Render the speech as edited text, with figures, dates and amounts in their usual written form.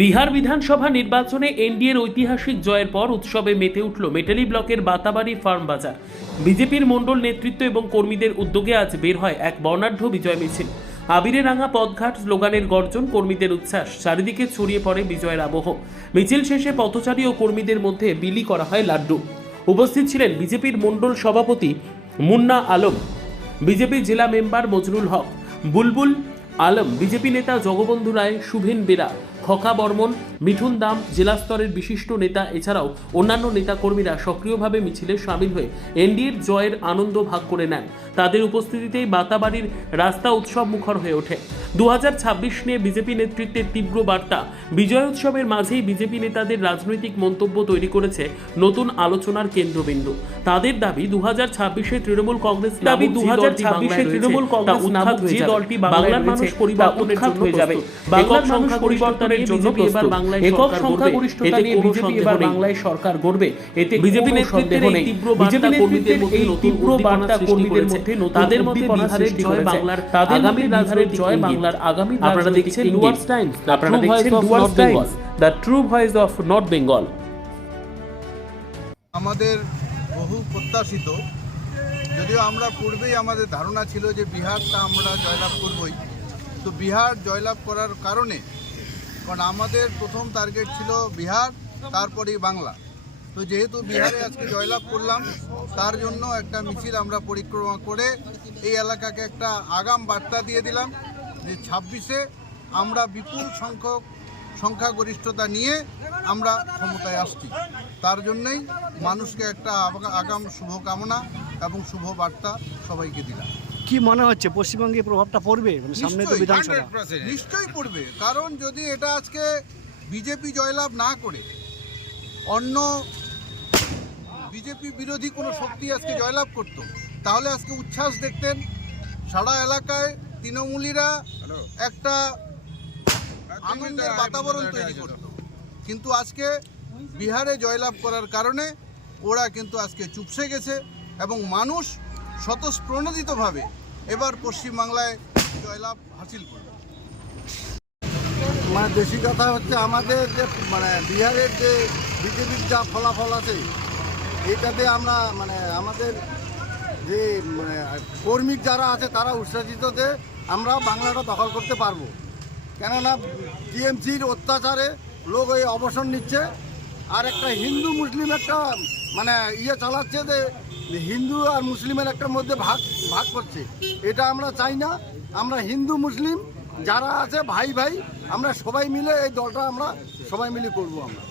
বিহার বিধানসভা নির্বাচনে এনডিএর ঐতিহাসিক জয়ের পর উৎসবে মেতে উঠল মেটালি ব্লকের বাতাবাড়ি ফার্ম বাজার। বিজেপির মণ্ডল নেতৃত্ব এবং কর্মীদের উদ্যোগে আজ বের হয় এক বর্ণাঢ্য বিজয় মিছিল। আবিরে রাঙা পথঘাট, স্লোগানের গর্জন, কর্মীদের উচ্ছ্বাস, চারিদিকে ছড়িয়ে পড়ে বিজয়ের আবহ। মিছিল শেষে পথচারী ও কর্মীদের মধ্যে বিলি করা হয় লাড্ডু। উপস্থিত ছিলেন বিজেপির মণ্ডল সভাপতি মুন্না আলম, বিজেপি জেলা মেম্বার মজরুল হক, বুলবুল আলম, বিজেপি নেতা জগবন্ধু রায়, শুভেন বেরা, খকা বর্মন, মিঠুন দাম, জেলা স্তরের বিশিষ্ট নেতা এছাড়াও অন্যান্য নেতাকর্মীরা সক্রিয়ভাবে মিছিলে সামিল হয়ে এনডিএর জয়ের আনন্দ ভাগ করে নেন। তাদের উপস্থিতিতেই বাতাবাড়ির রাস্তা উৎসব মুখর হয়ে ওঠে। 2026 নিয়ে বিজেপি নেতৃত্বের তীব্র বার্তা। বিজয় উৎসবের মাঝেই বিজেপি নেতাদের রাজনৈতিক মন্তব্য তৈরি করেছে নতুন আলোচনার কেন্দ্রবিন্দু। তাদের দাবি 2026-এ তৃণমূল কংগ্রেস দাবি 2026-এ তৃণমূল কংগ্রেস নামক যে দলটি বাংলার মানুষ পরিবর্তনের জন্য হয়ে যাবে। বাংলার মানুষ পরিবর্তনের জন্য এবার বাংলায় একক সংখ্যাগরিষ্ঠতা নিয়ে বিজেপি এবার বাংলায় সরকার গড়বে। এতে বিজেপি নেতৃত্বের এই তীব্র বার্তা কর্মীদের মধ্যে তাদের মধ্যে বিহারের জয় বাংলার আগামী বিহারের জয় বাংলার আগামী। আপনারা দেখছেন ডুয়ার্স টাইমস, আপনারা দেখছেন Dooars Times, the true voice of north Bengal. আমাদের বহু প্রত্যাশিত, যদিও আমরা পূর্বেই আমাদের ধারণা ছিল যে বিহারটা আমরা জয়লাভ করবই, তো বিহার জয়লাভ করার কারণ আমাদের প্রথম টার্গেট ছিল বিহার, তারপরেই বাংলা। তো যেহেতু বিহারে আজকে জয়লাভ করলাম, তার জন্য একটা মিছিল আমরা পরিক্রমা করে এই এলাকাকে একটা আগাম বার্তা দিয়ে দিলাম যে 26-এ আমরা বিপুল সংখ্যাগরিষ্ঠতা নিয়ে আমরা ক্ষমতায় আসছি। তার জন্যই মানুষকে একটা আগাম শুভকামনা এবং শুভ বার্তা সবাইকে দিলাম। কি মনে হচ্ছে পশ্চিমবঙ্গে প্রভাবটা পড়বে? সামনে তো বিধানসভা। নিশ্চয়ই পড়বে, কারণ যদি এটা আজকে বিজেপি জয়লাভ না করে অন্য বিজেপি বিরোধী কোনো শক্তি আজকে জয়লাভ করত, তাহলে আজকে উচ্ছ্বাস দেখতেন, সারা এলাকায় তৃণমূলীরা একটা আনন্দের বাতাবরণ তৈরি করত। কিন্তু আজকে বিহারে জয়লাভ করার কারণে ওরা কিন্তু আজকে চুপসে গেছে এবং মানুষ স্বতঃস্প্রণোদিতভাবে এবার পশ্চিমবাংলায় জয়লাভ হাসিল করবে। বেশি কথা হচ্ছে আমাদের যে বিহারের যে বিজেপির যা ফলাফল আছে, এটাতে আমরা আমাদের যে কর্মী যারা আছে তারা উৎসাহিত যে আমরা বাংলাটা দখল করতে পারবো। কেননা টিএমসির অত্যাচারে লোক ওই অবসর নিচ্ছে, আর একটা হিন্দু মুসলিম একটা চালাচ্ছে যে হিন্দু আর মুসলিমের একটা মধ্যে ভাগ করছে। এটা আমরা চাই না। আমরা হিন্দু মুসলিম যারা আছে ভাই ভাই, আমরা সবাই মিলে এই দলটা আমরা সবাই মিলে করবো আমরা।